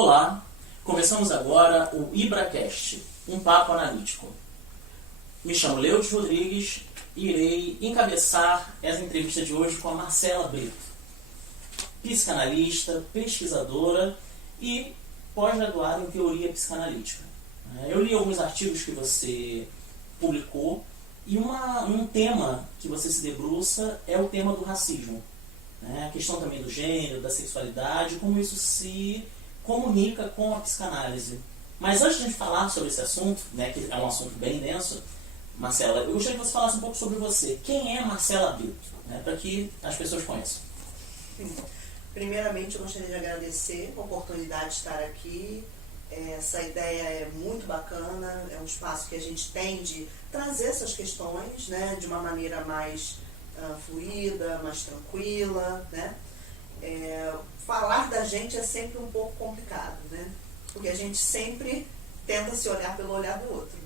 Olá, começamos agora o IbraCast, um papo analítico. Me chamo Leudes Rodrigues e irei encabeçar essa entrevista de hoje com a Marcela Brito, psicanalista, pesquisadora e pós-graduada em teoria psicanalítica. Eu li alguns artigos que você publicou e um tema que você se debruça é o tema do racismo. A questão também do gênero, da sexualidade, como isso se comunica com a psicanálise. Mas antes de a gente falar sobre esse assunto, que é um assunto bem denso, Marcela, eu gostaria que você falasse um pouco sobre você. Quem é Marcela Brito? Para que as pessoas conheçam. Primeiramente, eu gostaria de agradecer a oportunidade de estar aqui. Essa ideia é muito bacana, é um espaço que a gente tem de trazer essas questões de uma maneira mais fluida, mais tranquila. Falar da gente é sempre um pouco complicado, porque a gente sempre tenta se olhar pelo olhar do outro.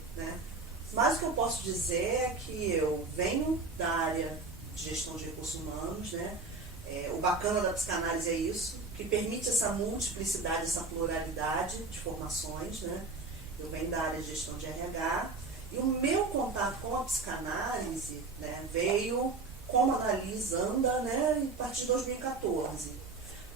Mas o que eu posso dizer é que eu venho da área de gestão de recursos humanos. O bacana da psicanálise é isso, que permite essa multiplicidade, essa pluralidade de formações. Eu venho da área de gestão de RH e o meu contato com a psicanálise veio como analisanda a partir de 2014.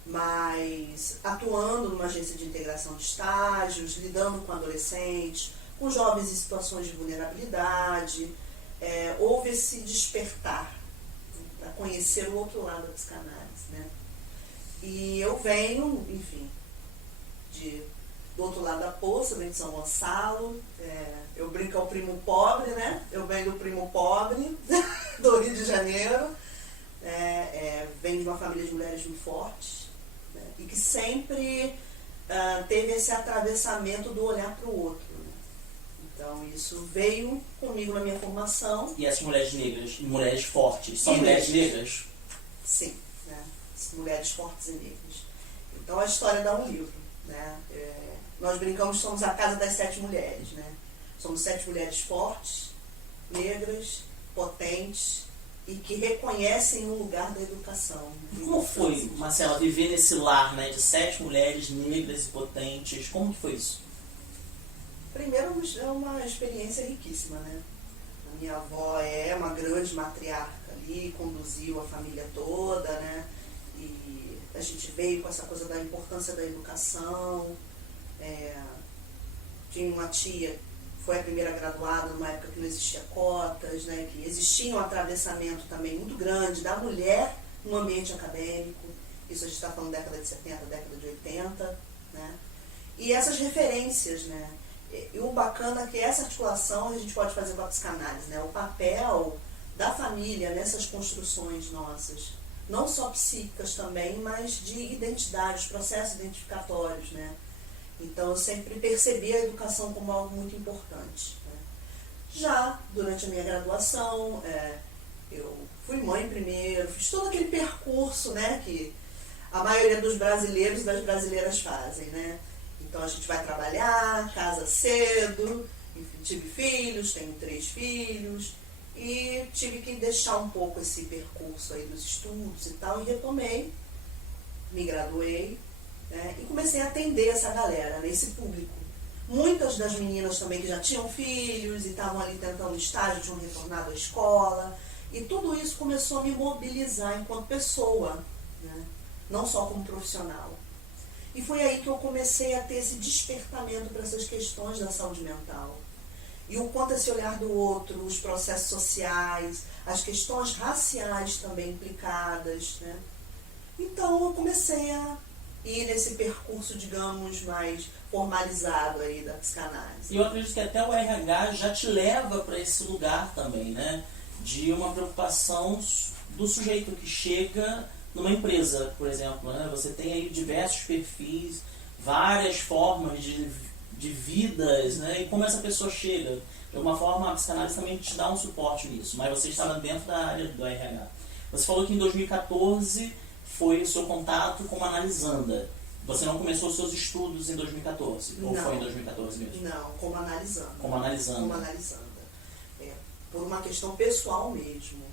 Mas atuando numa agência de integração de estágios, lidando com adolescentes, com jovens em situações de vulnerabilidade, houve esse despertar para conhecer o outro lado da psicanálise. E eu venho, enfim, do outro lado da poça, venho de São Gonçalo, eu brinco, é o primo pobre, eu venho do primo pobre do Rio de Janeiro, venho de uma família de mulheres muito fortes, e que sempre teve esse atravessamento do olhar para o outro. Então isso veio comigo na minha formação. E essas mulheres negras, mulheres fortes, são mulheres negras? Sim, mulheres fortes e negras. Então a história dá um livro. Nós brincamos que somos a casa das 7 mulheres. Somos 7 mulheres fortes, negras, potentes e que reconhecem o lugar da educação. Como foi, Marcela, viver nesse lar de 7 mulheres negras e potentes? Como que foi isso? Primeiro, é uma experiência riquíssima. A minha avó é uma grande matriarca ali, conduziu a família toda, e a gente veio com essa coisa da importância da educação. Tinha uma tia, foi a primeira graduada numa época que não existia cotas, que existia um atravessamento também muito grande da mulher no ambiente acadêmico. Isso a gente está falando década de 70, década de 80. E essas referências, E o bacana é que essa articulação a gente pode fazer com a psicanálise, o papel da família nessas construções nossas, não só psíquicas também, mas de identidade, processos identificatórios. Então eu sempre percebi a educação como algo muito importante. Já durante a minha graduação, eu fui mãe primeiro, fiz todo aquele percurso que a maioria dos brasileiros e das brasileiras fazem. Então a gente vai trabalhar, casa cedo, enfim, tive filhos, tenho 3 filhos, e tive que deixar um pouco esse percurso aí dos estudos e tal, e retomei, me graduei, e comecei a atender essa galera, esse público. Muitas das meninas também que já tinham filhos e estavam ali tentando estágio, tinham retornado à escola, e tudo isso começou a me mobilizar enquanto pessoa, não só como profissional. E foi aí que eu comecei a ter esse despertamento para essas questões da saúde mental. E o quanto esse olhar do outro, os processos sociais, as questões raciais também implicadas. Então eu comecei a ir nesse percurso, digamos, mais formalizado aí da psicanálise. E eu acredito que até o RH já te leva para esse lugar também, de uma preocupação do sujeito que chega numa empresa, por exemplo. Você tem aí diversos perfis, várias formas de vidas, e como essa pessoa chega. De alguma forma, a psicanálise também te dá um suporte nisso, mas você estava dentro da área do RH. Você falou que em 2014 foi o seu contato como analisanda. Você não começou os seus estudos em 2014? Ou foi em 2014 mesmo? Não, como analisanda. Como analisanda. Como analisanda. Por uma questão pessoal mesmo,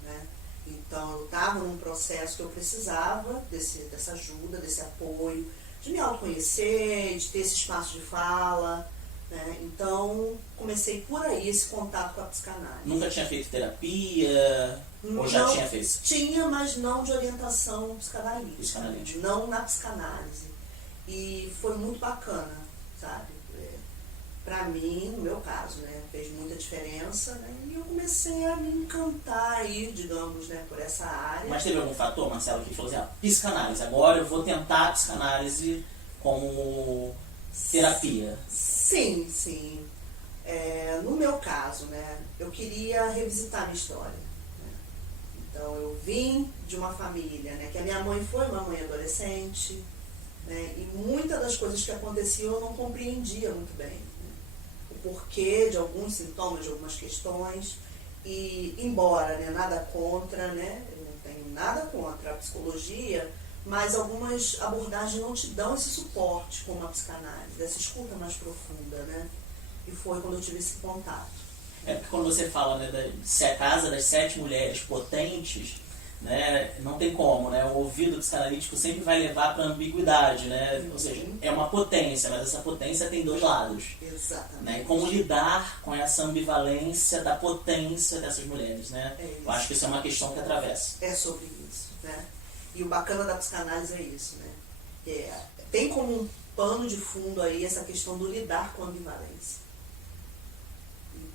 Então eu estava num processo que eu precisava dessa ajuda, desse apoio. de me autoconhecer, de ter esse espaço de fala, né? Então, comecei por aí esse contato com a psicanálise. Nunca tinha feito terapia? Ou já tinha feito? Tinha, mas não de orientação psicanalítica. Não na psicanálise. E foi muito bacana, sabe? Pra mim, no meu caso, né? Fez muita diferença, né? E eu comecei a me encantar aí, digamos, né? Por essa área. Mas teve algum fator, Marcelo, que falou assim, psicanálise, agora eu vou tentar a psicanálise como terapia? Sim, sim. No meu caso, né? Eu queria revisitar a minha história. Então, eu vim de uma família, né, que a minha mãe foi uma mãe adolescente, né, e muitas das coisas que aconteciam eu não compreendia muito bem, né, o porquê de alguns sintomas, de algumas questões, e embora, né, nada contra, né, eu não tenho nada contra a psicologia, mas algumas abordagens não te dão esse suporte como a psicanálise, essa escuta mais profunda, né, e foi quando eu tive esse contato. É porque quando você fala, né, da casa das 7 mulheres potentes, né, não tem como, né? O ouvido psicanalítico sempre vai levar para ambiguidade, né? Ou seja, é uma potência, mas essa potência tem 2 lados. Exatamente. Né? E como lidar com essa ambivalência da potência dessas mulheres, né? Eu acho que isso é uma questão que atravessa. É sobre isso, né? E o bacana da psicanálise é isso, né? Tem como um pano de fundo aí essa questão do lidar com a ambivalência.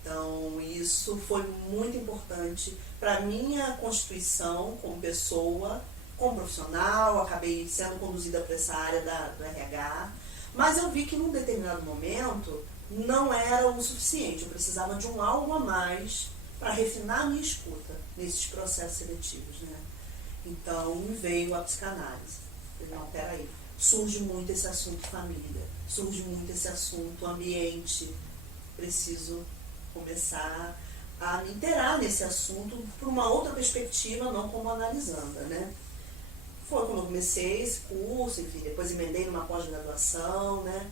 Então, isso foi muito importante para a minha constituição como pessoa, como profissional. Acabei sendo conduzida para essa área do RH, mas eu vi que num determinado momento não era o suficiente. Eu precisava de um algo a mais para refinar a minha escuta nesses processos seletivos, né? Então, me veio a psicanálise. Não, peraí, surge muito esse assunto família, surge muito esse assunto ambiente, preciso começar a me inteirar nesse assunto por uma outra perspectiva, não como analisanda, né? Foi quando eu comecei esse curso, enfim, depois emendei numa pós-graduação, né?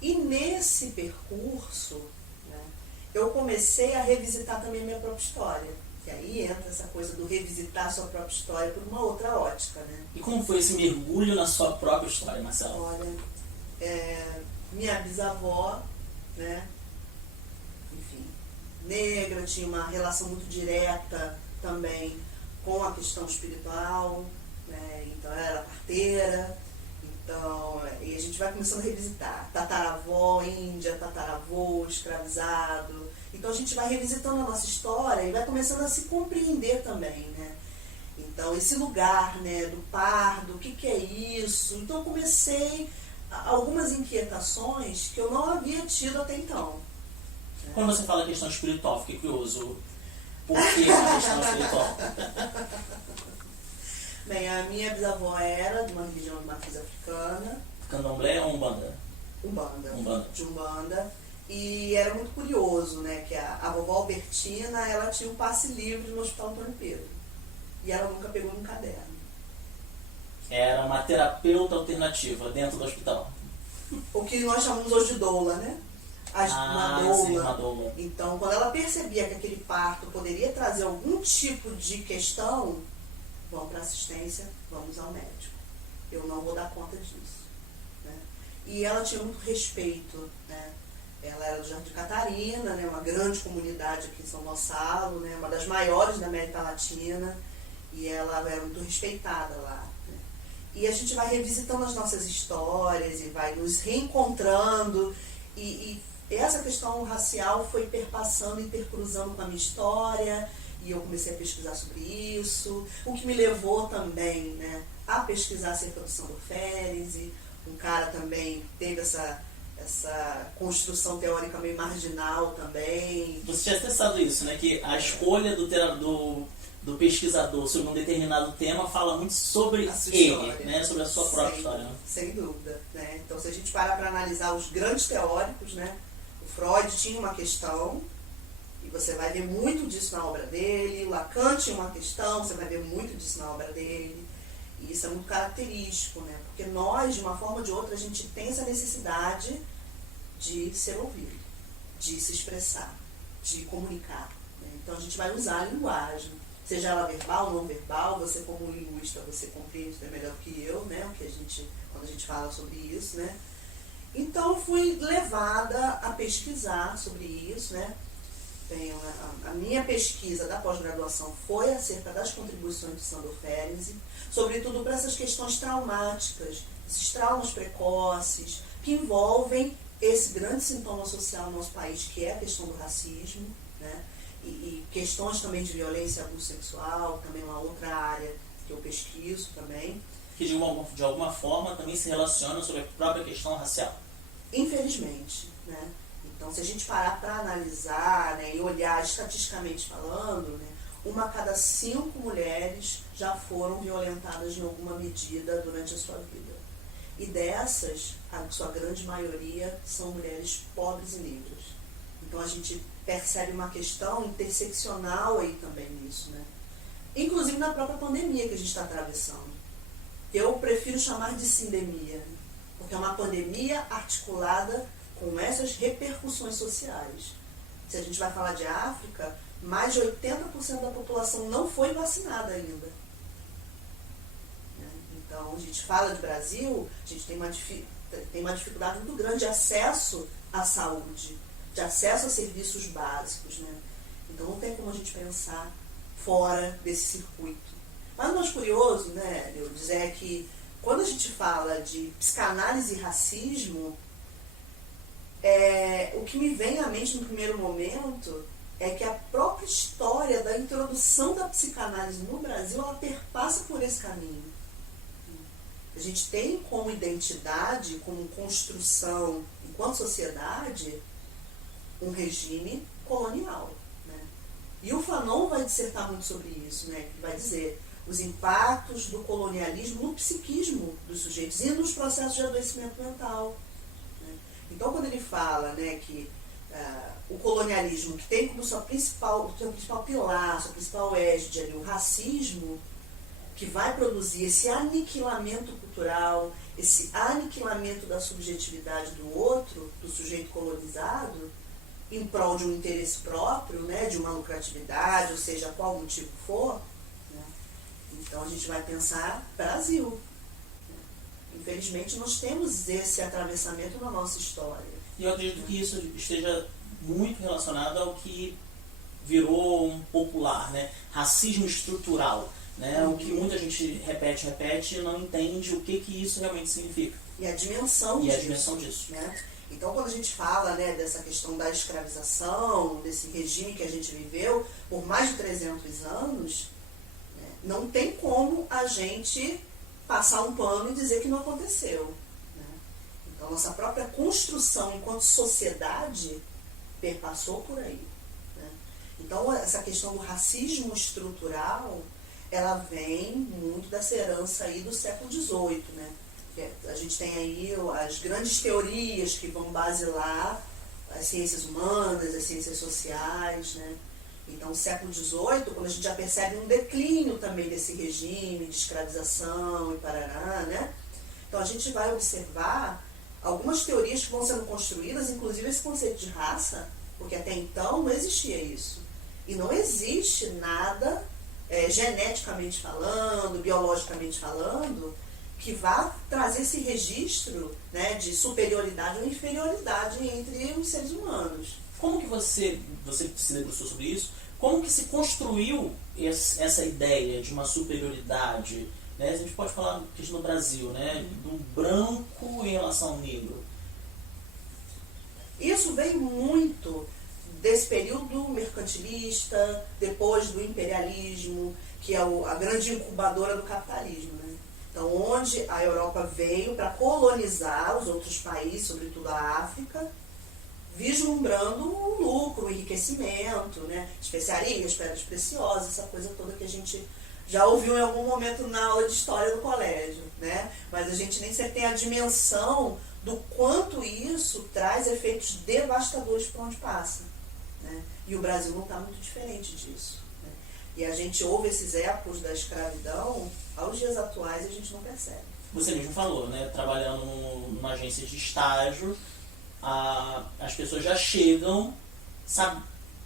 E nesse percurso, né, eu comecei a revisitar também a minha própria história. E aí entra essa coisa do revisitar a sua própria história por uma outra ótica, né? E como foi esse mergulho na sua própria história, Marcelo? Olha, minha bisavó, né? Negra, tinha uma relação muito direta também com a questão espiritual, né? Então ela era parteira, então, e a gente vai começando a revisitar, tataravó índia, tataravô escravizado, então a gente vai revisitando a nossa história e vai começando a se compreender também, né? Então esse lugar, né, do pardo, o que é isso? Então eu comecei algumas inquietações que eu não havia tido até então. Quando você fala questão espiritual, fiquei curioso. Por que a questão espiritual? Bem, a minha bisavó era de uma religião de matriz africana. Candomblé ou Umbanda? Umbanda. De Umbanda. E era muito curioso, né, que a vovó Albertina, ela tinha um passe livre no Hospital Antônio Pedro. E ela nunca pegou um caderno. Era uma terapeuta alternativa dentro do hospital. O que nós chamamos hoje de doula, né? Uma doula. Então, quando ela percebia que aquele parto poderia trazer algum tipo de questão, vamos para assistência, vamos ao médico. Eu não vou dar conta disso, né? E ela tinha muito respeito, né? Ela era do Jardim Catarina, né? Uma grande comunidade aqui em São Gonçalo, né? Uma das maiores da América Latina, e ela era muito respeitada lá, né? E a gente vai revisitando as nossas histórias e vai nos reencontrando, e essa questão racial foi perpassando, intercruzando com a minha história, e eu comecei a pesquisar sobre isso, o que me levou também, né, a pesquisar acerca do Sandro Férez, um cara também que teve essa construção teórica meio marginal também. Você tinha testado isso, né, que a escolha do pesquisador sobre um determinado tema fala muito sobre ele, história, né, sobre a sua própria história. Né? Sem dúvida. Né? Então, se a gente parar para analisar os grandes teóricos, né, o Freud tinha uma questão, e você vai ver muito disso na obra dele, o Lacan tinha uma questão, você vai ver muito disso na obra dele, e isso é muito característico, né? Porque nós, de uma forma ou de outra, a gente tem essa necessidade de ser ouvido, de se expressar, de comunicar. Né? Então, a gente vai usar a linguagem. seja ela verbal, não verbal. Você como linguista, você compreende melhor que eu, né, quando a gente fala sobre isso, né. Então, fui levada a pesquisar sobre isso, né. A minha pesquisa da pós-graduação foi acerca das contribuições de Sándor Ferenczi, sobretudo para essas questões traumáticas, esses traumas precoces, que envolvem esse grande sintoma social no nosso país, que é a questão do racismo, né? E questões também de violência e abuso sexual, também uma outra área que eu pesquiso também. Que de alguma forma também se relaciona sobre a própria questão racial. Infelizmente, né? Então, se a gente parar para analisar, né, e olhar estatisticamente falando, né, 1 a cada 5 mulheres já foram violentadas em alguma medida durante a sua vida. E dessas, a sua grande maioria são mulheres pobres e negras. Então, a gente percebe uma questão interseccional aí também nisso, né? Inclusive na própria pandemia que a gente está atravessando. Eu prefiro chamar de sindemia, né? Porque é uma pandemia articulada com essas repercussões sociais. Se a gente vai falar de África, mais de 80% da população não foi vacinada ainda. Então, a gente fala de Brasil, a gente tem uma dificuldade muito grande de acesso à saúde, de acesso a serviços básicos, né? Então, não tem como a gente pensar fora desse circuito. Mas o mais curioso, né, eu dizer que quando a gente fala de psicanálise e racismo, o que me vem à mente no primeiro momento é que a própria história da introdução da psicanálise no Brasil, ela perpassa por esse caminho. A gente tem como identidade, como construção, enquanto sociedade, um regime colonial, né? E o Fanon vai dissertar muito sobre isso, né? Ele vai dizer os impactos do colonialismo no psiquismo dos sujeitos e nos processos de adoecimento mental. Então, quando ele fala, né, que o colonialismo, que tem como seu principal pilar, sua principal égide ali, o racismo, que vai produzir esse aniquilamento cultural, esse aniquilamento da subjetividade do outro, do sujeito colonizado, em prol de um interesse próprio, né, de uma lucratividade, ou seja, qual motivo for, né? Então, a gente vai pensar Brasil. Infelizmente, nós temos esse atravessamento na nossa história. E eu acredito que isso esteja muito relacionado ao que virou um popular, né? Racismo estrutural, né? O que muita gente repete e não entende o que isso realmente significa. E a dimensão disso. Né? Então, quando a gente fala, né, dessa questão da escravização, desse regime que a gente viveu por mais de 300 anos, né, não tem como a gente passar um pano e dizer que não aconteceu. Né? Então, nossa própria construção enquanto sociedade perpassou por aí. Né? Então, essa questão do racismo estrutural, ela vem muito dessa herança aí do século XVIII. Né? A gente tem aí as grandes teorias que vão basilar as ciências humanas, as ciências sociais, né? Então, no século XVIII, quando a gente já percebe um declínio também desse regime de escravização e parará, né? Então, a gente vai observar algumas teorias que vão sendo construídas, inclusive esse conceito de raça, porque até então não existia isso. E não existe nada, geneticamente falando, biologicamente falando, que vá trazer esse registro, né, de superioridade ou inferioridade entre os seres humanos. Como que você se debruçou sobre isso? Como que se construiu essa ideia de uma superioridade? Né? A gente pode falar aqui no Brasil, né, do branco em relação ao negro. Isso vem muito desse período mercantilista, depois do imperialismo, que é a grande incubadora do capitalismo. Né? Então, onde a Europa veio para colonizar os outros países, sobretudo a África, vislumbrando o lucro, o enriquecimento, né? Especiarias, pedras preciosas, essa coisa toda que a gente já ouviu em algum momento na aula de história do colégio, né? Mas a gente nem sequer tem a dimensão do quanto isso traz efeitos devastadores por onde passa, né? E o Brasil não está muito diferente disso, né? E a gente ouve esses ecos da escravidão aos dias atuais e a gente não percebe. Você mesmo falou, né? Trabalhando numa agência de estágio, as pessoas já chegam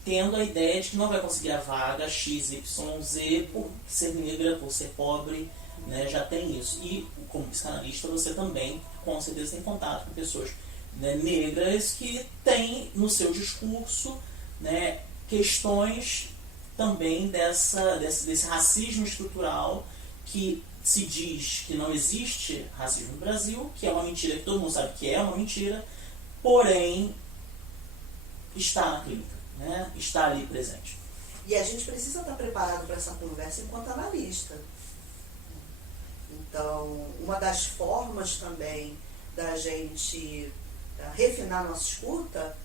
tendo a ideia de que não vai conseguir a vaga XYZ por ser negra, por ser pobre, né? Já tem isso. E como psicanalista você também, com certeza, tem contato com pessoas, né, negras que têm no seu discurso, né, questões também desse racismo estrutural, que se diz que não existe racismo no Brasil, que é uma mentira, que todo mundo sabe que é uma mentira, porém está na clínica, né? Está ali presente. E a gente precisa estar preparado para essa conversa enquanto analista. Então, uma das formas também da gente refinar nossa escuta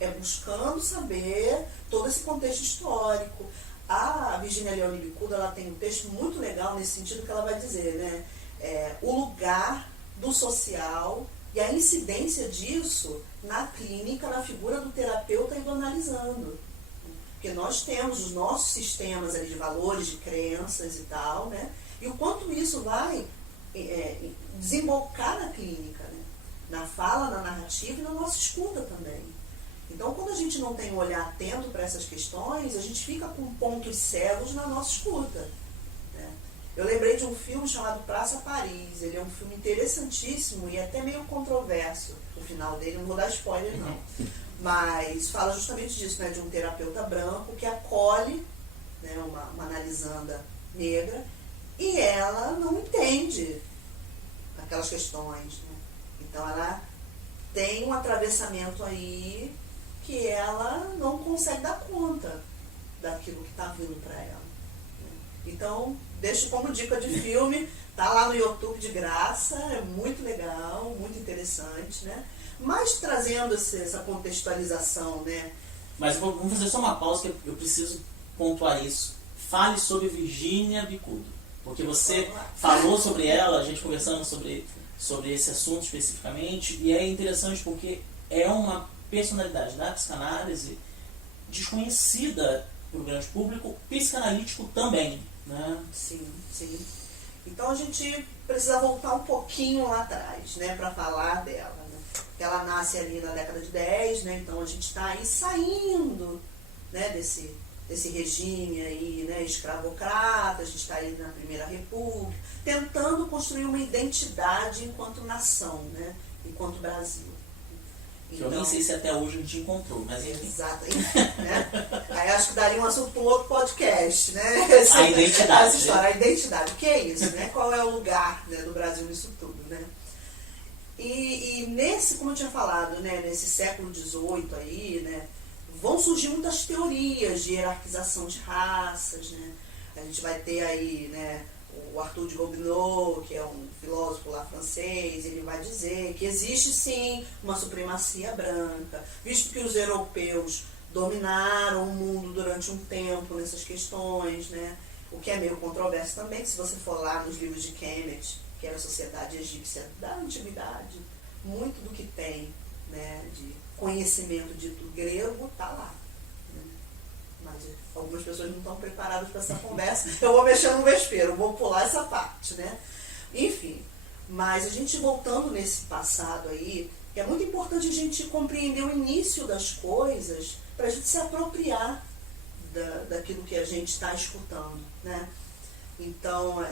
é buscando saber todo esse contexto histórico. A Virginia Leone Bicudo, ela tem um texto muito legal nesse sentido, que ela vai dizer, né, o lugar do social e a incidência disso na clínica, na figura do terapeuta e do analisando. Porque nós temos os nossos sistemas ali de valores, de crenças e tal, né, e o quanto isso vai desembocar na clínica, né, na fala, na narrativa e na nossa escuta também. Então, quando a gente não tem um olhar atento para essas questões, a gente fica com pontos cegos na nossa escuta, né? Eu lembrei de um filme chamado Praça Paris. Ele é um filme interessantíssimo e até meio controverso. O final dele, não vou dar spoiler não, mas fala justamente disso, né? De um terapeuta branco que acolhe, né, uma analisanda negra, e ela não entende aquelas questões, né? Então ela tem um atravessamento aí que ela não consegue dar conta daquilo que está vindo para ela. Então, deixo como dica de filme, tá lá no YouTube de graça, é muito legal, muito interessante, né? Mas trazendo essa contextualização, né? Mas vamos fazer só uma pausa, que eu preciso pontuar isso. Fale sobre Virginia Bicudo, porque você falou sobre ela, a gente conversando sobre esse assunto especificamente, e é interessante porque é uma personalidade da psicanálise desconhecida para o grande público, psicanalítico também, né? Sim, sim. Então a gente precisa voltar um pouquinho lá atrás, né, para falar dela, né? Ela nasce ali na década de 10, né? Então a gente está aí saindo, né, desse regime aí, né, escravocrata, a gente está aí na Primeira República, tentando construir uma identidade enquanto nação, né, enquanto Brasil. Que eu nem sei se até hoje a gente encontrou, mas enfim. Exato, né? Aí acho que daria um assunto para um outro podcast, né? A identidade. Essa história, a identidade. O que é isso, né? Qual é o lugar, né, do Brasil nisso tudo, né? E nesse, como eu tinha falado, né, nesse século XVIII aí, né, vão surgir muitas teorias de hierarquização de raças, né? A gente vai ter aí, né, o Arthur de Gobineau, que é um filósofo lá francês, ele vai dizer que existe sim uma supremacia branca, visto que os europeus dominaram o mundo durante um tempo nessas questões, né? O que é meio controverso também, se você for lá nos livros de Kemet, que era a sociedade egípcia da antiguidade, muito do que tem, né, de conhecimento dito grego está lá. Mas algumas pessoas não estão preparadas para essa conversa. Eu vou mexer no vespeiro, vou pular essa parte, né? Enfim, mas a gente voltando nesse passado aí, que é muito importante a gente compreender o início das coisas para a gente se apropriar daquilo que a gente está escutando, né? Então,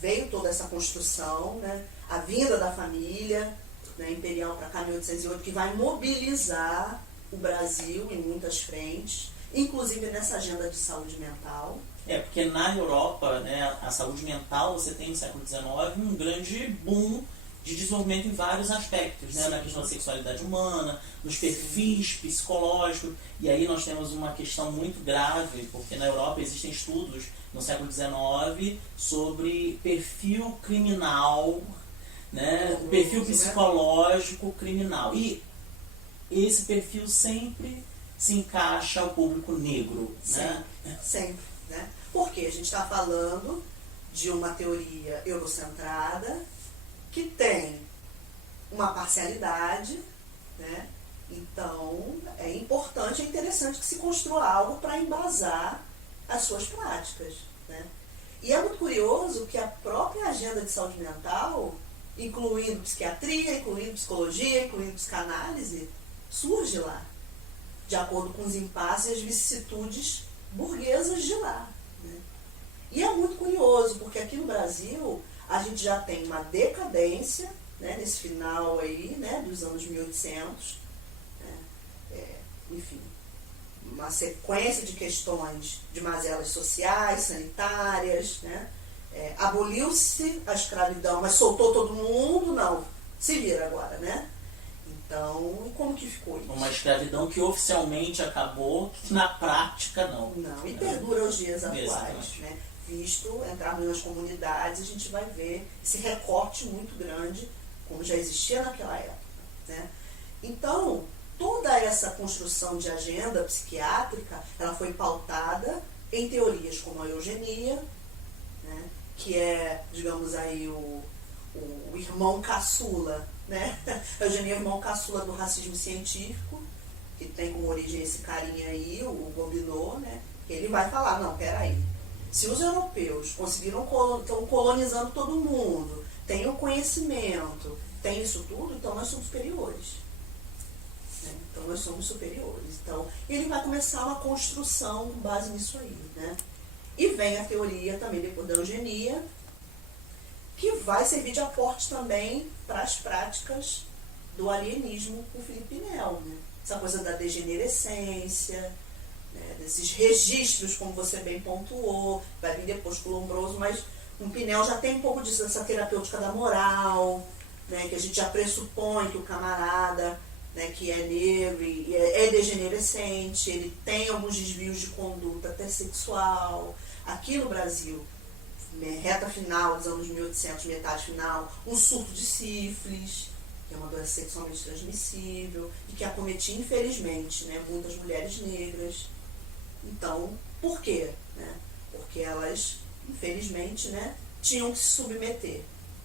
veio toda essa construção, né? A vinda da família, né, imperial para cá em 1808, que vai mobilizar o Brasil em muitas frentes, inclusive nessa agenda de saúde mental. Porque na Europa, né, a saúde mental, você tem no século XIX um grande boom de desenvolvimento em vários aspectos, né, na questão da sexualidade humana, nos perfis psicológicos, e aí nós temos uma questão muito grave, porque na Europa existem estudos no século XIX sobre perfil criminal, né, o perfil psicológico criminal, e esse perfil sempre se encaixa ao público negro, né? Sempre, né? Porque a gente está falando de uma teoria eurocentrada que tem uma parcialidade, né? Então é importante, é interessante que se construa algo para embasar as suas práticas, né? E é muito curioso que a própria agenda de saúde mental, incluindo psiquiatria, incluindo psicologia, incluindo psicanálise, surge lá. de acordo com os impasses e as vicissitudes burguesas de lá. Né? E é muito curioso, porque aqui no Brasil a gente já tem uma decadência, né, nesse final aí, né, dos anos 1800, né, enfim, uma sequência de questões de mazelas sociais, sanitárias, né, aboliu-se a escravidão, mas soltou todo mundo, não, se vira agora, né? Então, como que ficou isso? Uma escravidão que oficialmente acabou, que na prática não. Não, e perdura os dias atuais, Exatamente. né? Visto entrarmos nas comunidades, a gente vai ver esse recorte muito grande, como já existia naquela época, né? Então, toda essa construção de agenda psiquiátrica, ela foi pautada em teorias como a eugenia, né? Que é, digamos aí, o irmão caçula, né? A eugenia é o irmão caçula do racismo científico, que tem como origem esse carinha aí, o Gobineau, né? Que ele vai falar, não, peraí, se os europeus estão colonizando todo mundo, têm o conhecimento, tem isso tudo, então nós somos superiores. Né? Então nós somos superiores. Então ele vai começar uma construção com base nisso aí, né? E vem a teoria também depois da eugenia, que vai servir de aporte também para as práticas do alienismo com Felipe Pinel, né? Essa coisa da degenerescência, né? Desses registros, como você bem pontuou, vai vir depois com o Lombroso, mas o Pinel já tem um pouco disso, dessa terapêutica da moral, né? Que a gente já pressupõe que o camarada, né, que é negro e é degenerescente, ele tem alguns desvios de conduta até sexual. Aqui no Brasil, reta final dos anos 1800, metade final, um surto de sífilis, que é uma doença sexualmente transmissível e que acometia, infelizmente, né, muitas mulheres negras. Então, por quê? Né? Porque elas, infelizmente, né, tinham que se submeter.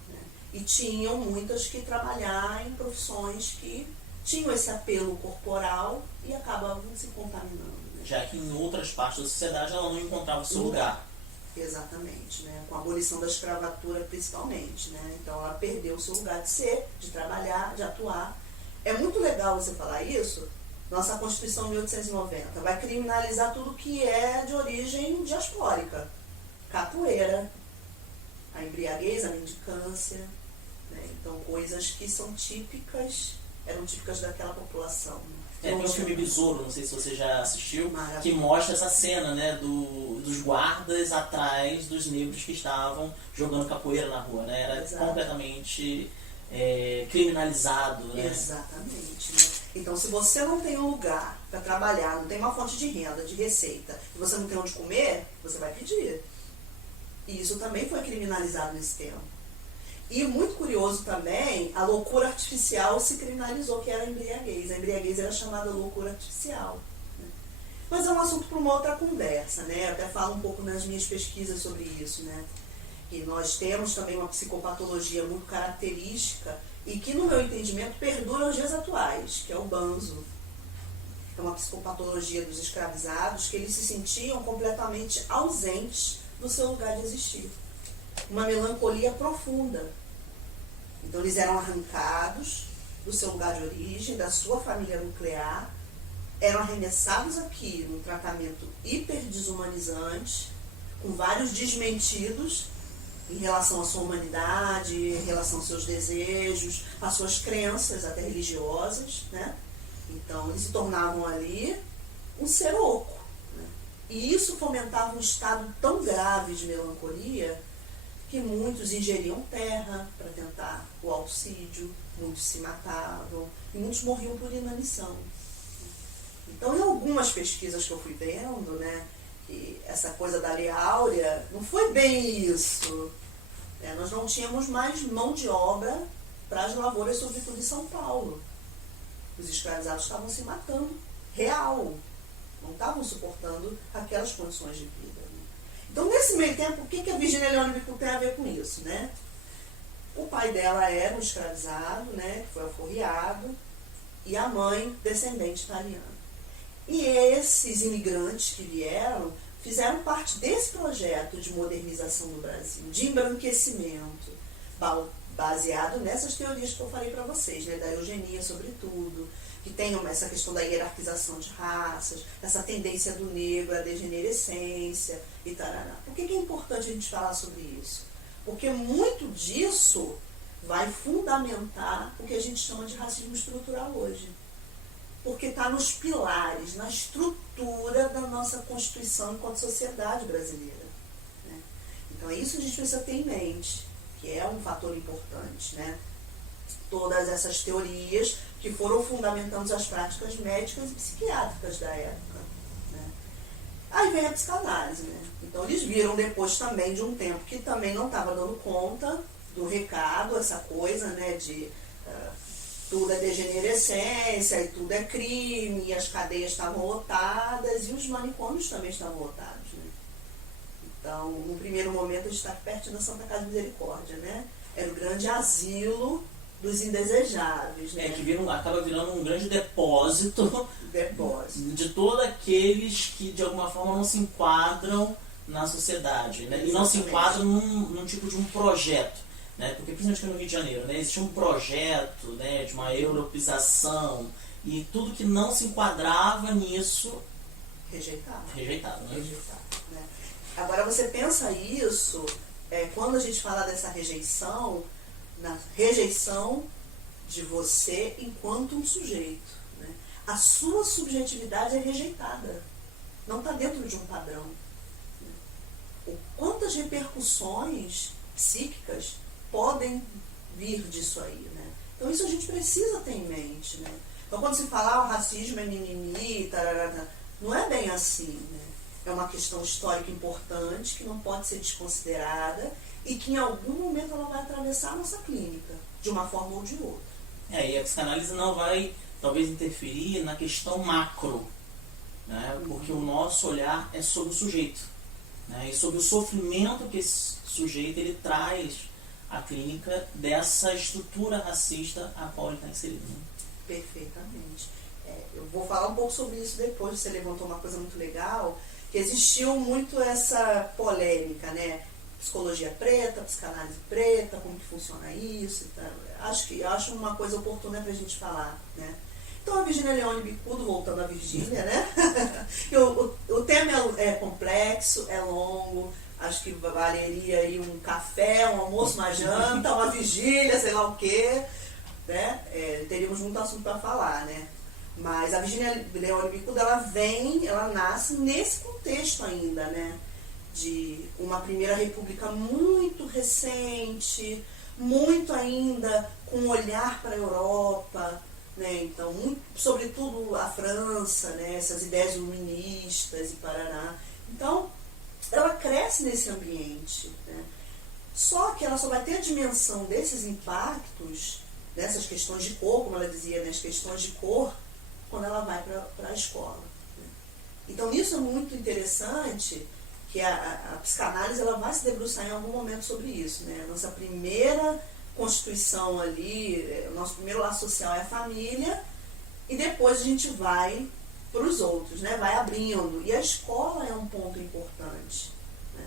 Né? E tinham muitas que trabalhar em profissões que tinham esse apelo corporal e acabavam se contaminando. Né? Já que em outras partes da sociedade ela não encontrava o seu lugar. Exatamente, né? Com a abolição da escravatura principalmente, né? Então ela perdeu o seu lugar de ser, de trabalhar, de atuar. É muito legal você falar isso. Nossa Constituição de 1890 vai criminalizar tudo que é de origem diaspórica. Capoeira, a embriaguez, a mendicância, né? Então coisas que são típicas, eram típicas daquela população. Tem um filme Besouro, não sei se você já assistiu, Maravilha. que mostra essa cena, né, dos guardas atrás dos negros que estavam jogando capoeira na rua, né? Era Exato. completamente criminalizado, né? Exatamente. Né? Então, se você não tem um lugar para trabalhar, não tem uma fonte de renda, de receita, e você não tem onde comer, você vai pedir. E isso também foi criminalizado nesse tempo. E muito curioso também, a loucura artificial se criminalizou, que era a embriaguez. A embriaguez era chamada loucura artificial. Né? Mas é um assunto para uma outra conversa, né? Eu até falo um pouco nas minhas pesquisas sobre isso, né? E nós temos também uma psicopatologia muito característica e que, no meu entendimento, perdura aos dias atuais, que é o banzo. É uma psicopatologia dos escravizados que eles se sentiam completamente ausentes do seu lugar de existir. Uma melancolia profunda. Então eles eram arrancados do seu lugar de origem, da sua família nuclear, eram arremessados aqui num tratamento hiper desumanizante, com vários desmentidos em relação à sua humanidade, em relação aos seus desejos, às suas crenças, até religiosas, né? Então eles se tornavam ali um ser oco. Né? E isso fomentava um estado tão grave de melancolia que muitos ingeriam terra para tentar o auxílio, muitos se matavam e muitos morriam por inanição. Então, em algumas pesquisas que eu fui vendo, né, que essa coisa da Lei Áurea não foi bem isso. Né? Nós não tínhamos mais mão de obra para as lavouras, sobretudo em São Paulo. Os escravizados estavam se matando, real. Não estavam suportando aquelas condições de vida. Então, nesse meio tempo, o que a Virginia Leone Bicudo tem a ver com isso, né? O pai dela era um escravizado, né, que foi alforriado, e a mãe, descendente italiana. E esses imigrantes que vieram fizeram parte desse projeto de modernização do Brasil, de embranquecimento. baseado nessas teorias que eu falei para vocês, né, da eugenia sobretudo, que tem essa questão da hierarquização de raças, essa tendência do negro à degenerescência e tarará. Por que é importante a gente falar sobre isso? Porque muito disso vai fundamentar o que a gente chama de racismo estrutural hoje. Porque está nos pilares, na estrutura da nossa Constituição enquanto sociedade brasileira. Né? Então é isso que a gente precisa ter em mente, que é um fator importante. Né? Todas essas teorias que foram fundamentando as práticas médicas e psiquiátricas da época. Né? Aí vem a psicanálise. Né? Então eles viram depois também de um tempo que também não estava dando conta do recado, essa coisa, né, de tudo é degenerescência e tudo é crime, e as cadeias estavam lotadas e os manicômios também estavam lotados. Né? Então, no primeiro momento, a gente está perto da Santa Casa de Misericórdia, né? Era o grande asilo dos indesejáveis. Né? Que acaba virando um grande depósito de todos aqueles que, de alguma forma, não se enquadram na sociedade. Né? E não se enquadram num tipo de um projeto. Né? Porque, principalmente aqui no Rio de Janeiro, né? Existia um projeto, né, de uma europeização e tudo que não se enquadrava nisso rejeitado. Né? Rejeitado, né? Agora, você pensa isso, quando a gente fala dessa rejeição, na rejeição de você enquanto um sujeito. Né? A sua subjetividade é rejeitada, não está dentro de um padrão. Né? Quantas repercussões psíquicas podem vir disso aí, né? Então isso a gente precisa ter em mente, né? Então quando se fala o racismo é mimimi, tarará, não é bem assim, né? É uma questão histórica importante que não pode ser desconsiderada e que em algum momento ela vai atravessar a nossa clínica, de uma forma ou de outra. E a psicanálise não vai, talvez, interferir na questão macro, né? Porque o nosso olhar é sobre o sujeito, né? E sobre o sofrimento que esse sujeito ele traz a clínica dessa estrutura racista a qual ele está inserido. Né? Perfeitamente. Eu vou falar um pouco sobre isso depois, você levantou uma coisa muito legal, que existiu muito essa polêmica, né? Psicologia preta, psicanálise preta, como que funciona isso e tal. Acho uma coisa oportuna para a gente falar, né? Então a Virgínia Leone Bicudo, voltando à Virgínia, né? o tema é complexo, é longo. Acho que valeria aí um café, um almoço, uma janta, uma vigília, sei lá o quê. Né? Teríamos muito assunto para falar, né? Mas a Virgínia Leone Bicudo, ela nasce nesse contexto ainda, né? De uma primeira república muito recente, muito ainda com um olhar para a Europa, né? Então, sobretudo a França, né? Essas ideias iluministas e parará. Então, ela cresce nesse ambiente, né? Só que ela só vai ter a dimensão desses impactos, dessas questões de cor, como ela dizia, né, as questões de cor, quando ela vai para a escola. Né? Então isso é muito interessante, que a psicanálise ela vai se debruçar em algum momento sobre isso. Né? A nossa primeira constituição ali, o nosso primeiro laço social é a família, e depois a gente vai para os outros, né? Vai abrindo. E a escola é um ponto importante, né?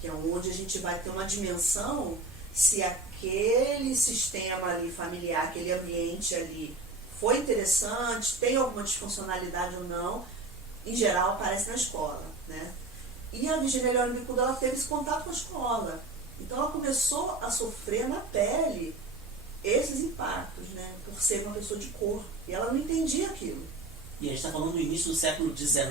Que é onde a gente vai ter uma dimensão se aquele sistema ali familiar, aquele ambiente ali foi interessante, tem alguma disfuncionalidade ou não, em geral aparece na escola, né? E a Virgínia Leone Bicudo, ela teve esse contato com a escola. Então ela começou a sofrer na pele esses impactos, né? Por ser uma pessoa de cor. E ela não entendia aquilo. E a gente está falando do início do século XIX.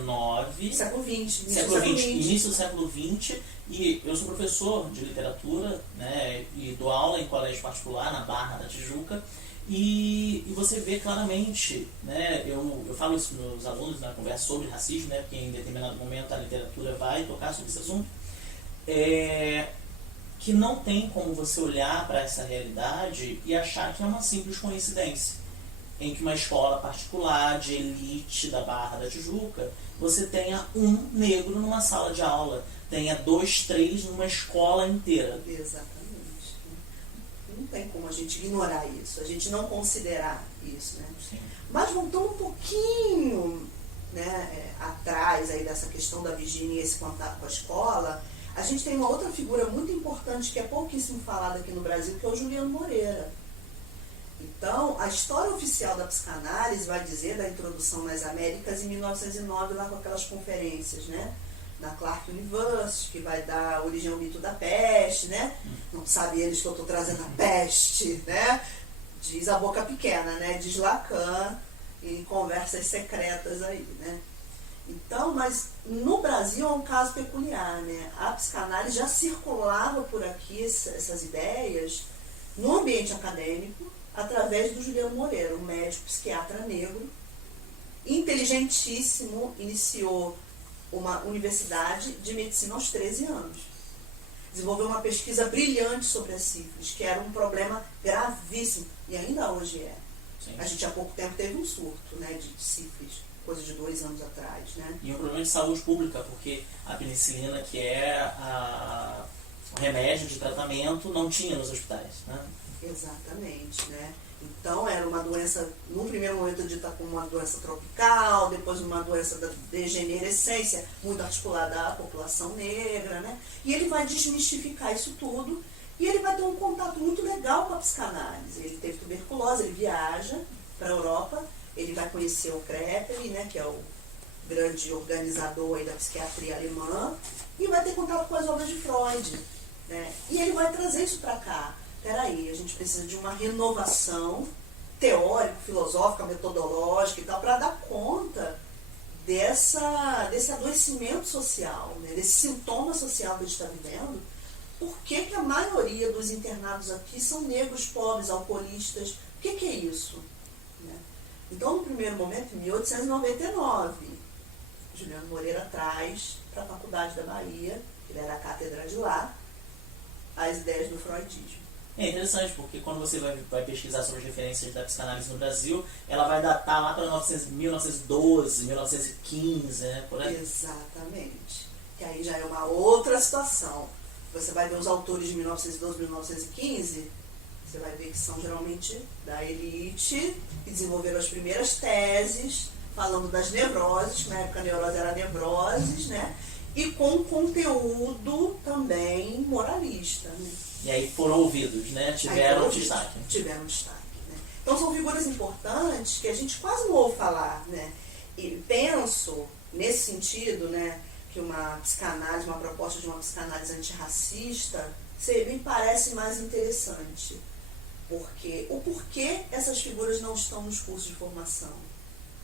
Século XX. Início do século XX. E eu sou professor de literatura, né, e dou aula em colégio particular, na Barra da Tijuca. E você vê claramente, né, eu falo isso para os meus alunos na conversa sobre racismo, né, porque em determinado momento a literatura vai tocar sobre esse assunto, que não tem como você olhar para essa realidade e achar que é uma simples coincidência. Em que uma escola particular de elite da Barra da Tijuca, você tenha um negro numa sala de aula, tenha 2, 3 numa escola inteira. Exatamente. Não tem como a gente ignorar isso, a gente não considerar isso, né? Sim. Mas voltando um pouquinho, né, atrás aí dessa questão da Virgínia e esse contato com a escola, A gente tem uma outra figura muito importante que é pouquíssimo falada aqui no Brasil, que é o Juliano Moreira. Então, a história oficial da psicanálise vai dizer da introdução nas Américas em 1909, lá com aquelas conferências, né? Na Clark University, que vai dar origem ao mito da peste, né? Não sabe eles que eu estou trazendo a peste, né? Diz a boca pequena, né? Diz Lacan em conversas secretas aí, né? Então, mas no Brasil é um caso peculiar, né? A psicanálise já circulava por aqui essas ideias no ambiente acadêmico através do Juliano Moreira, um médico psiquiatra negro, inteligentíssimo, iniciou uma universidade de medicina aos 13 anos. Desenvolveu uma pesquisa brilhante sobre a sífilis, que era um problema gravíssimo, e ainda hoje é. Sim. A gente há pouco tempo teve um surto, né, de sífilis, coisa de 2 anos atrás, né? E um problema de saúde pública, porque a penicilina, que é o remédio de tratamento, não tinha nos hospitais, né? Exatamente, né? Então era uma doença, no primeiro momento dita como uma doença tropical, depois uma doença da degenerescência, muito articulada à população negra, né? E ele vai desmistificar isso tudo e ele vai ter um contato muito legal com a psicanálise. Ele teve tuberculose, ele viaja para a Europa, ele vai conhecer o Kreppel, né, que é o grande organizador aí da psiquiatria alemã, e vai ter contato com as obras de Freud, né? E ele vai trazer isso para cá. Peraí, a gente precisa de uma renovação teórica, filosófica, metodológica e tal, para dar conta desse adoecimento social, né, desse sintoma social que a gente está vivendo. Por que a maioria dos internados aqui são negros, pobres, alcoolistas? O que é isso? Né? Então, no primeiro momento, em 1899, Juliano Moreira traz para a Faculdade da Bahia, ele era a cátedra de lá, as ideias do freudismo. É interessante, porque quando você vai pesquisar sobre as referências da psicanálise no Brasil, ela vai datar lá para 1912, 1915, né? Por aí. Exatamente. Que aí já é uma outra situação. Você vai ver os autores de 1912, 1915, você vai ver que são geralmente da elite, que desenvolveram as primeiras teses, falando das nevroses, que na época a neurose era nevroses, né? E com conteúdo também moralista, né? E aí foram ouvidos, né? Tiveram destaque. Tiveram destaque, né? Então são figuras importantes que a gente quase não ouve falar, né? E penso, nesse sentido, né, que uma psicanálise, uma proposta de uma psicanálise antirracista, me parece mais interessante. Porquê essas figuras não estão nos cursos de formação?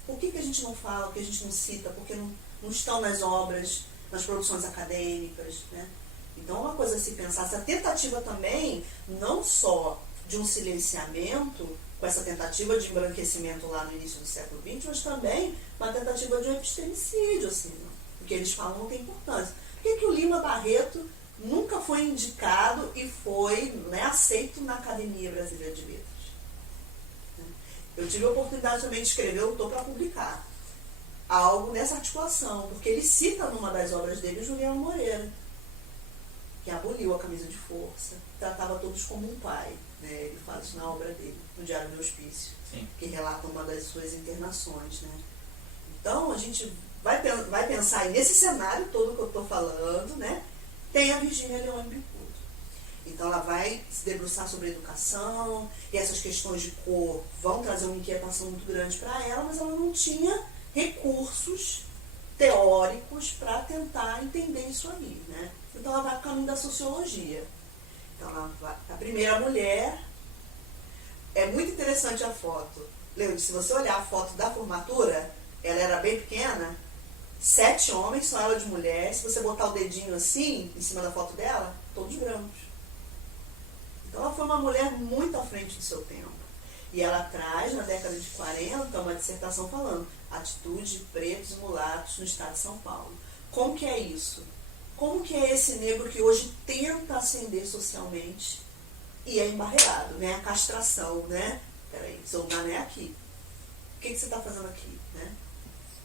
Por que a gente não fala, por que a gente não cita, porque não estão nas obras, nas produções acadêmicas, né? Então, uma coisa a se pensar, essa tentativa também, não só de um silenciamento, com essa tentativa de embranquecimento lá no início do século XX, mas também uma tentativa de um epistemicídio, assim, o que eles falam não tem importância. Por que o Lima Barreto nunca foi indicado e foi, né, aceito na Academia Brasileira de Letras? Eu tive a oportunidade também de escrever, eu estou para publicar algo nessa articulação, porque ele cita numa das obras dele o Juliano Moreira, que aboliu a camisa de força, tratava todos como um pai, né? Ele fala isso na obra dele, no Diário do Hospício, Sim. Que relata uma das suas internações, né? Então, a gente vai pensar aí nesse cenário todo que eu estou falando, né? Tem a Virgínia Leone Bicudo. Então, ela vai se debruçar sobre a educação, e essas questões de cor vão trazer uma inquietação muito grande para ela, mas ela não tinha recursos teóricos para tentar entender isso aí, né? Então ela vai para o caminho da sociologia. Então a primeira mulher, é muito interessante a foto. Leandro, se você olhar a foto da formatura, ela era bem pequena, 7 homens, só ela de mulher. Se você botar o dedinho assim, em cima da foto dela, todos brancos. Então ela foi uma mulher muito à frente do seu tempo. E ela traz, na década de 40, uma dissertação falando atitude de pretos e mulatos no estado de São Paulo. Como que é isso? Como que é esse negro que hoje tenta ascender socialmente e é embarreado, né? A castração, né? Peraí, seu lugar não é aqui. O que você está fazendo aqui, né?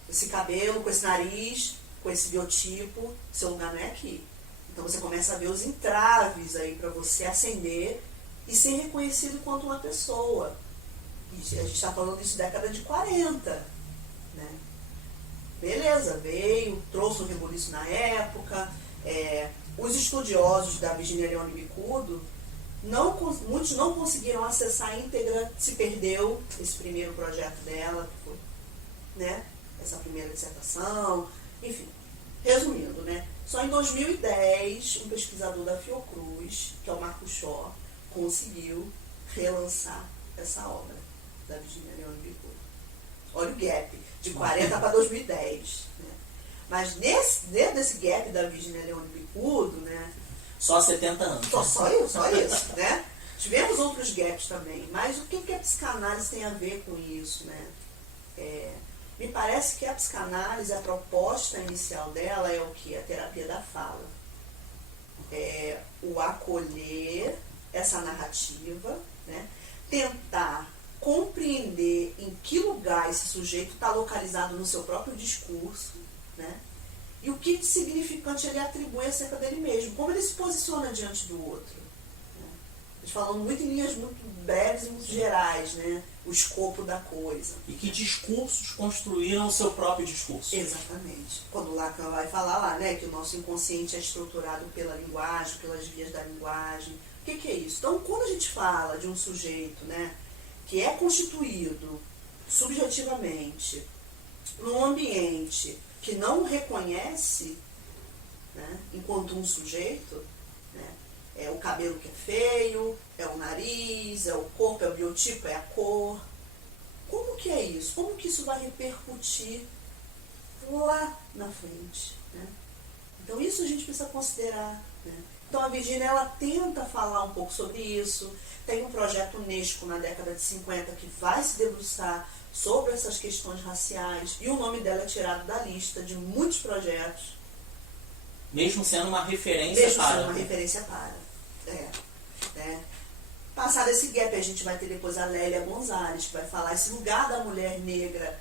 Esse cabelo, com esse nariz, com esse biotipo, seu lugar não é aqui. Então você começa a ver os entraves aí para você ascender e ser reconhecido quanto uma pessoa. E a gente está falando disso década de 40, né? Beleza, veio, trouxe um rebuliço na época, os estudiosos da Virginia Leone Bicudo, muitos não conseguiram acessar a íntegra, se perdeu esse primeiro projeto dela, que foi, né, essa primeira dissertação, enfim, resumindo, né, só em 2010 um pesquisador da Fiocruz, que é o Marco Shaw, conseguiu relançar essa obra da Virginia Leone Bicudo. Olha o gap, de 40 para 2010. Né? Mas dentro desse gap da Virginia Leone Bicudo, né, só 70 anos. Só isso, né? Tivemos outros gaps também, mas o que a psicanálise tem a ver com isso, né? Me parece que a psicanálise, a proposta inicial dela é o que? A terapia da fala. É o acolher essa narrativa, né? Tentar compreender em que lugar esse sujeito está localizado no seu próprio discurso, né? E o que de significante ele atribui acerca dele mesmo, como ele se posiciona diante do outro. Né? Eles falam muito em linhas muito breves e muito gerais, né? O escopo da coisa. E que discursos construíram o seu próprio discurso. Exatamente. Quando Lacan vai falar lá, né, que o nosso inconsciente é estruturado pela linguagem, pelas vias da linguagem. O que é isso? Então, quando a gente fala de um sujeito, né, que é constituído subjetivamente num ambiente que não o reconhece, né, enquanto um sujeito, né, é o cabelo que é feio, é o nariz, é o corpo, é o biotipo, é a cor. Como que é isso? Como que isso vai repercutir lá na frente? Né? Então isso a gente precisa considerar. Né? Então a Virginia, ela tenta falar um pouco sobre isso. Tem um projeto Unesco na década de 50 que vai se debruçar sobre essas questões raciais, e o nome dela é tirado da lista de muitos projetos. Mesmo sendo uma referência Mesmo sendo uma referência para. Passado esse gap, a gente vai ter depois a Lélia Gonzalez, que vai falar esse lugar da mulher negra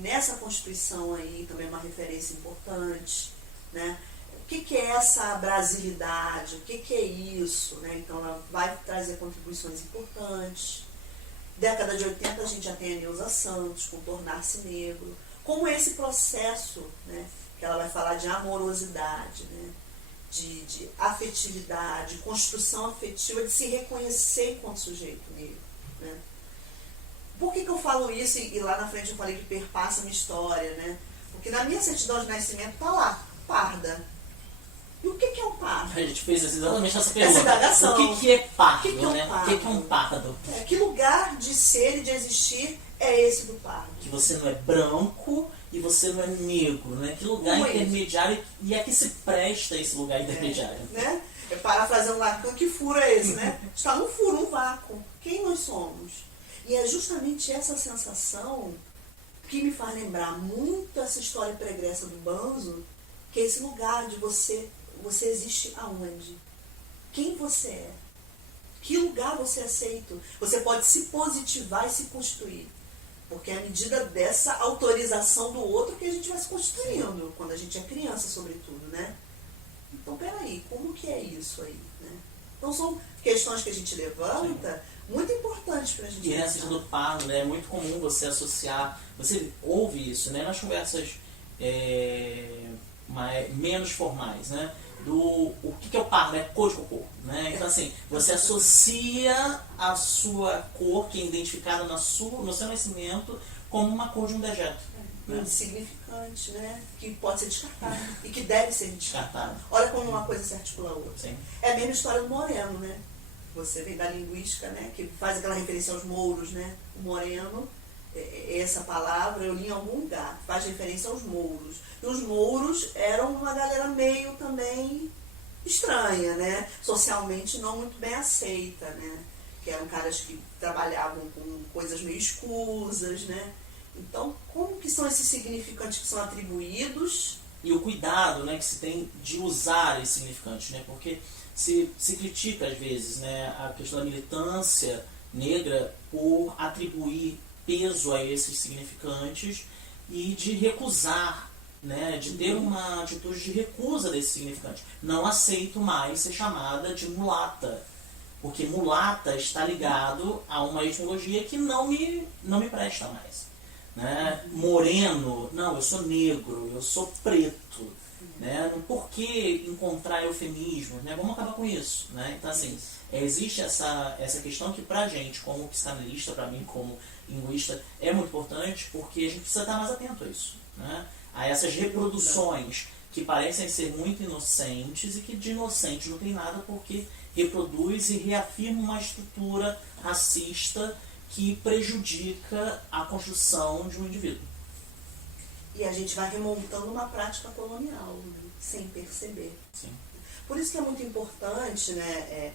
nessa Constituição aí, também é uma referência importante. Né? O que é essa brasilidade? O que é isso? Né? Então, ela vai trazer contribuições importantes. Década de 80, a gente já tem a Neuza Santos, com Tornar-se Negro. Como é esse processo, né, que ela vai falar de amorosidade, né, de afetividade, construção afetiva, de se reconhecer enquanto sujeito negro. Né? Por que eu falo isso? E lá na frente eu falei que perpassa a minha história, né? Porque na minha certidão de nascimento está lá, parda. E o que é um pardo? A gente fez exatamente essa pergunta. Essa indagação. O que é pardo? O que é um né? pardo? O que é um pardo? Que lugar de ser e de existir é esse do pardo? Que você não é branco e você não é negro, né? Que lugar intermediário, e a que se presta esse lugar intermediário? Né? Parafraseando Lacan, que furo é esse, né? Está num furo, um vácuo. Quem nós somos? E é justamente essa sensação que me faz lembrar muito essa história pregressa do Banzo, que é esse lugar de você existe aonde? Quem você é? Que lugar você é aceito? Você pode se positivar e se constituir. Porque é à medida dessa autorização do outro que a gente vai se constituindo, quando a gente é criança, sobretudo, né? Então, peraí, como que é isso aí? Né? Então, são questões que a gente levanta, muito importantes para a gente. E nessa questão do pardo, né, é muito comum você associar, você ouve isso, né, nas conversas menos formais, né? O que é o pardo? É cor de cocô, né? Então assim, você associa a sua cor, que é identificada no seu nascimento, como uma cor de um dejeto. Né? Significante, né? Que pode ser descartado e que deve ser descartado. Olha como uma coisa se articula a outra. Sim. É a mesma história do moreno, né? Você vem da linguística, né? Que faz aquela referência aos mouros, né? O moreno, essa palavra eu li em algum lugar, faz referência aos mouros. E os mouros eram uma galera meio também estranha, né? Socialmente não muito bem aceita, né? Que eram caras que trabalhavam com coisas meio escusas, né? Então, como que são esses significantes que são atribuídos? E o cuidado, né, que se tem de usar esses significantes, né? Porque se critica às vezes, né, a questão da militância negra por atribuir peso a esses significantes e de recusar, né, de ter uma atitude de recusa desse significante. Não aceito mais ser chamada de mulata, porque mulata está ligado a uma etimologia que não me presta mais. Né? Moreno, não, eu sou negro, eu sou preto. Né? No porquê encontrar eufemismos, né? Vamos acabar com isso, né? Então, assim, existe essa questão que pra gente, como psicanalista, pra mim como linguista, é muito importante, porque a gente precisa estar mais atento a isso, né? A essas reproduções que parecem ser muito inocentes e que de inocente não tem nada, porque reproduz e reafirma uma estrutura racista que prejudica a construção de um indivíduo. E a gente vai remontando uma prática colonial, né? Sem perceber. Sim. Por isso que é muito importante, né?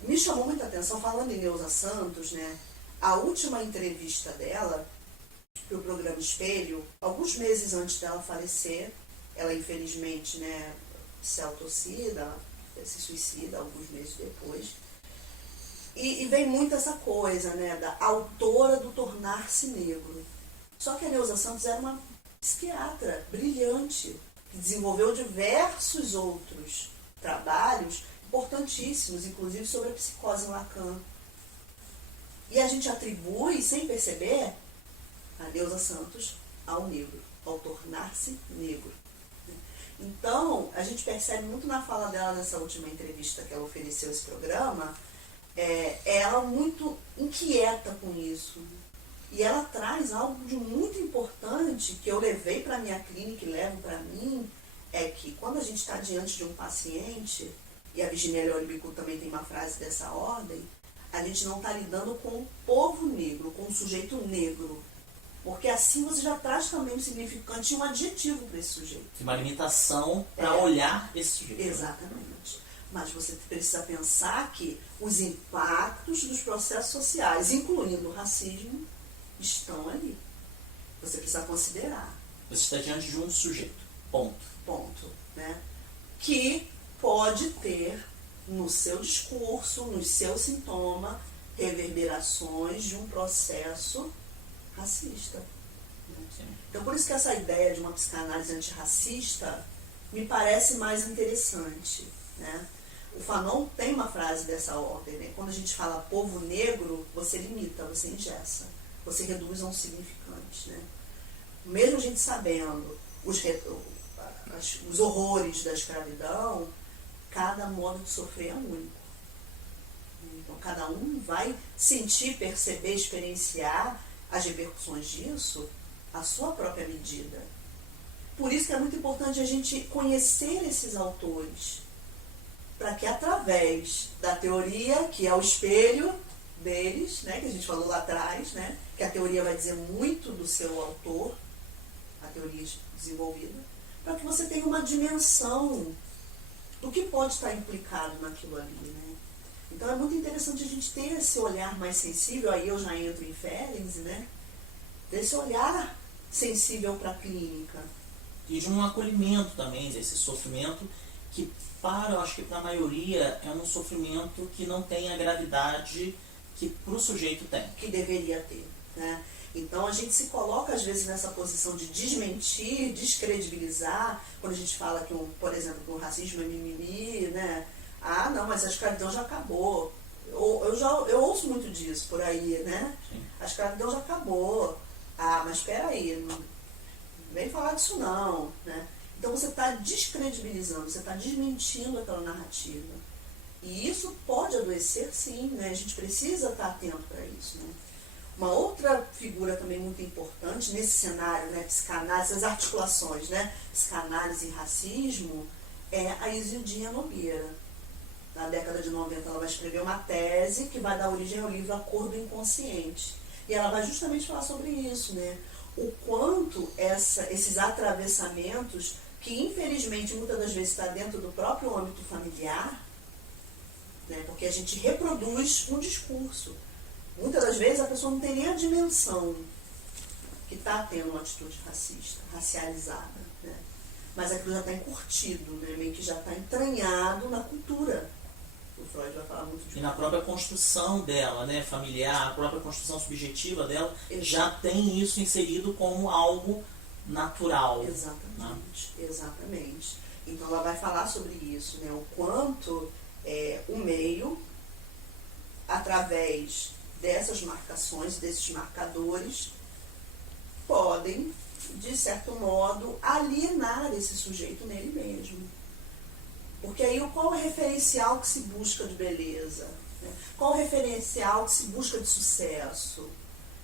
Me chamou muita atenção, falando em Neuza Santos, né? A última entrevista dela para o programa Espelho, alguns meses antes dela falecer, ela infelizmente, né, se autocida, se suicida alguns meses depois. E vem muito essa coisa, né, da autora do tornar-se negro. Só que a Neuza Santos era uma psiquiatra brilhante, que desenvolveu diversos outros trabalhos importantíssimos, inclusive sobre a psicose em Lacan. E a gente atribui, sem perceber, a Neuza Santos ao negro, ao tornar-se negro. Então, a gente percebe muito na fala dela nessa última entrevista que ela ofereceu esse programa, ela muito inquieta com isso. E ela traz algo de muito importante que eu levei para a minha clínica e levo para mim, é que quando a gente está diante de um paciente, e a Virginia Leolibicu também tem uma frase dessa ordem, a gente não está lidando com o povo negro, com o sujeito negro. Porque assim você já traz também um significante e um adjetivo para esse sujeito. Uma limitação para olhar esse sujeito. Exatamente. Mas você precisa pensar que os impactos dos processos sociais, incluindo o racismo, estão ali. Você precisa considerar. Você está diante de um sujeito. Ponto. Ponto. Né? Que pode ter no seu discurso, no seu sintoma, reverberações de um processo racista. Sim. Então, por isso que essa ideia de uma psicanálise antirracista me parece mais interessante. Né? O Fanon tem uma frase dessa ordem, né? Quando a gente fala povo negro, você limita, você engessa, você reduz a um significante. Né? Mesmo a gente sabendo os horrores da escravidão, cada modo de sofrer é único. Então, cada um vai sentir, perceber, experienciar as repercussões disso à sua própria medida. Por isso que é muito importante a gente conhecer esses autores, para que através da teoria, que é o espelho deles, né, que a gente falou lá atrás, né, que a teoria vai dizer muito do seu autor, a teoria desenvolvida, para que você tenha uma dimensão do que pode estar implicado naquilo ali. Né? Então é muito interessante a gente ter esse olhar mais sensível, aí eu já entro em Ferenczi, né, desse olhar sensível para a clínica. E de um acolhimento também desse sofrimento que, eu acho que para a maioria é um sofrimento que não tem a gravidade que para o sujeito tem. Que deveria ter. Né? Então a gente se coloca às vezes nessa posição de desmentir, descredibilizar, quando a gente fala que, por exemplo, que o racismo é mimimi, né? Ah, não, mas a escravidão já acabou. Eu ouço muito disso por aí, né? Sim. A escravidão já acabou. Ah, mas espera aí, não vem falar disso não, né? Então você está descredibilizando, você está desmentindo aquela narrativa. E isso pode adoecer, sim, né? A gente precisa estar atento para isso, né? Uma outra figura também muito importante nesse cenário, né, psicanálise, as articulações, né, psicanálise e racismo, é a Isildinha Nogueira. Na década de 90 ela vai escrever uma tese que vai dar origem ao livro A Cor do Inconsciente. E ela vai justamente falar sobre isso, né? O quanto esses atravessamentos, que infelizmente muitas das vezes está dentro do próprio âmbito familiar, né, porque a gente reproduz um discurso. Muitas das vezes a pessoa não tem nem a dimensão que está tendo uma atitude racista, racializada, né? Mas aquilo já está encurtido, né? Meio que já está entranhado na cultura. O Freud vai falar muito disso. E na própria construção dela, né, familiar, a própria construção subjetiva dela, já tem isso inserido como algo natural. Exatamente, né? Exatamente. Então ela vai falar sobre isso, né? O quanto o meio, através dessas marcações, desses marcadores, podem de certo modo, alienar esse sujeito nele mesmo. Porque aí qual é o referencial que se busca de beleza? Né? Qual é o referencial que se busca de sucesso?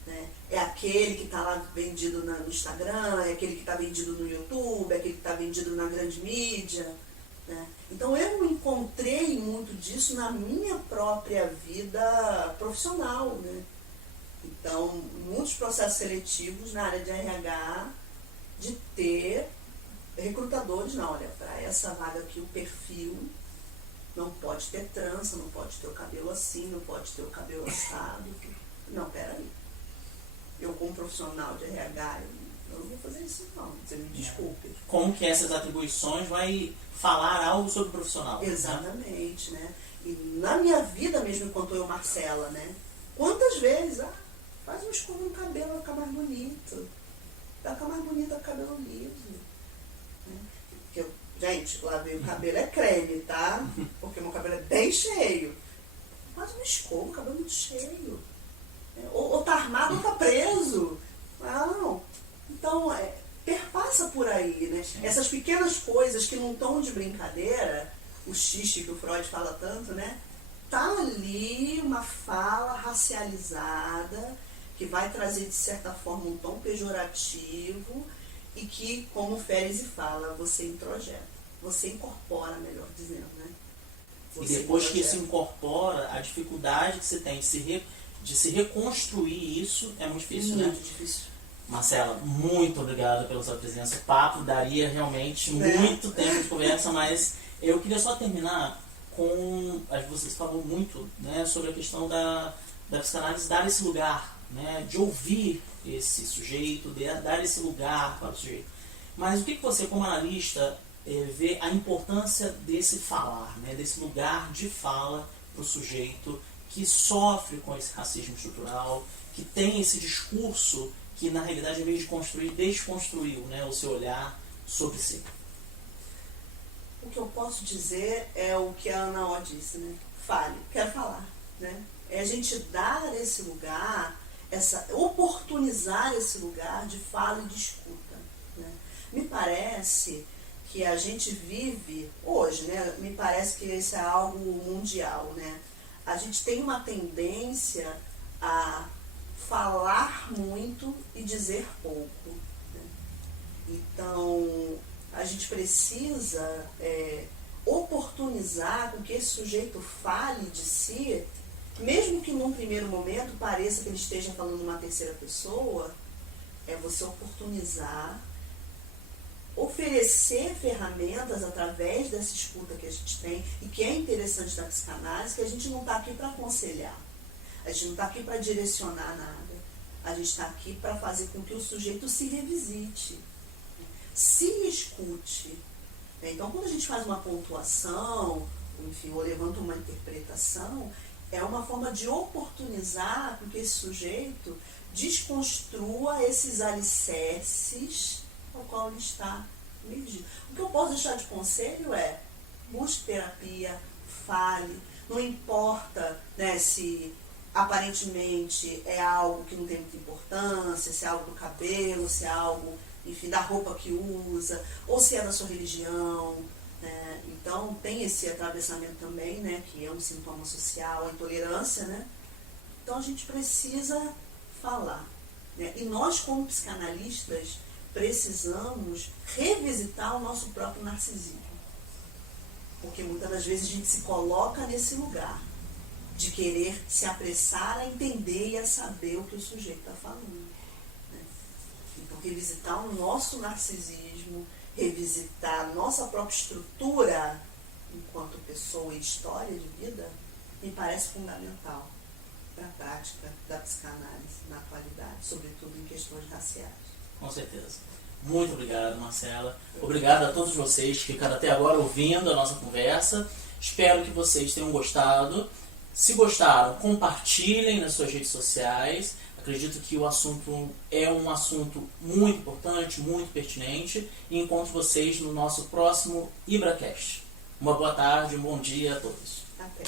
Né? É aquele que está lá vendido no Instagram, é aquele que está vendido no YouTube, é aquele que está vendido na grande mídia. Né? Então eu encontrei muito disso na minha própria vida profissional. Né? Então, muitos processos seletivos na área de RH, de ter recrutadores, não, olha, para essa vaga aqui o perfil não pode ter trança, não pode ter o cabelo assim, não pode ter o cabelo assado. Não, peraí. Eu como profissional de RH, eu não vou fazer isso não, você me desculpe. Como que essas atribuições vai falar algo sobre o profissional? Exatamente, né? E na minha vida mesmo, enquanto eu, Marcela, né? Quantas vezes, faz uma escova no cabelo, vai ficar mais bonito. Vai ficar mais bonita com o cabelo liso. Né? Gente, lavei o cabelo é creme, tá? Porque meu cabelo é bem cheio. Faz uma escova, o cabelo é muito cheio. Ou tá armado ou tá preso. Não. Então, perpassa por aí, né? Sim. Essas pequenas coisas que num tom de brincadeira, o xixi que o Freud fala tanto, né? Tá ali uma fala racializada que vai trazer, de certa forma, um tom pejorativo e que, como o Férez fala, você introjeta. Você incorpora, melhor dizendo, né? E depois que isso incorpora, a dificuldade que você tem de se reconstruir isso é muito difícil, né? Muito difícil. Marcela, muito obrigado pela sua presença. O papo daria realmente muito tempo de conversa, mas eu queria só terminar com... Você falou muito, né, sobre a questão da psicanálise dar esse lugar, né, de ouvir esse sujeito, de dar esse lugar para o sujeito. Mas o que você, como analista, vê a importância desse falar, né, desse lugar de fala para o sujeito que sofre com esse racismo estrutural, que tem esse discurso que, na realidade, em vez de construir, desconstruiu, né, o seu olhar sobre si? O que eu posso dizer é o que a Ana O disse, né? Fale, quero falar, né? É a gente dar esse lugar, oportunizar esse lugar de fala e de escuta, né? Me parece que a gente vive hoje, né? Me parece que isso é algo mundial, né? A gente tem uma tendência a falar muito e dizer pouco, né? Então, a gente precisa oportunizar com que esse sujeito fale de si, mesmo que num primeiro momento pareça que ele esteja falando uma terceira pessoa, é você oportunizar, oferecer ferramentas através dessa escuta que a gente tem e que é interessante da psicanálise, que a gente não está aqui para aconselhar, a gente não está aqui para direcionar nada, a gente está aqui para fazer com que o sujeito se revisite, se escute. Então, quando a gente faz uma pontuação, enfim, ou levanta uma interpretação, é uma forma de oportunizar com que esse sujeito desconstrua esses alicerces ao qual ele está medido. O que eu posso deixar de conselho é: busque terapia, fale, não importa, né, se aparentemente é algo que não tem muita importância, se é algo do cabelo, se é algo, enfim, da roupa que usa, ou se é da sua religião, né? Então tem esse atravessamento também, né, que é um sintoma social, a intolerância, né? Então a gente precisa falar, né? E nós, como psicanalistas, precisamos revisitar o nosso próprio narcisismo, porque muitas das vezes a gente se coloca nesse lugar de querer se apressar a entender e a saber o que o sujeito está falando, né? Então, revisitar o nosso narcisismo, revisitar a nossa própria estrutura enquanto pessoa e história de vida, me parece fundamental para a prática da psicanálise na atualidade, sobretudo em questões raciais. Com certeza. Muito obrigado, Marcela. Obrigado a todos vocês que ficaram até agora ouvindo a nossa conversa. Espero que vocês tenham gostado. Se gostaram, compartilhem nas suas redes sociais. Acredito que o assunto é um assunto muito importante, muito pertinente. E encontro vocês no nosso próximo IbraCast. Uma boa tarde, um bom dia a todos. Até.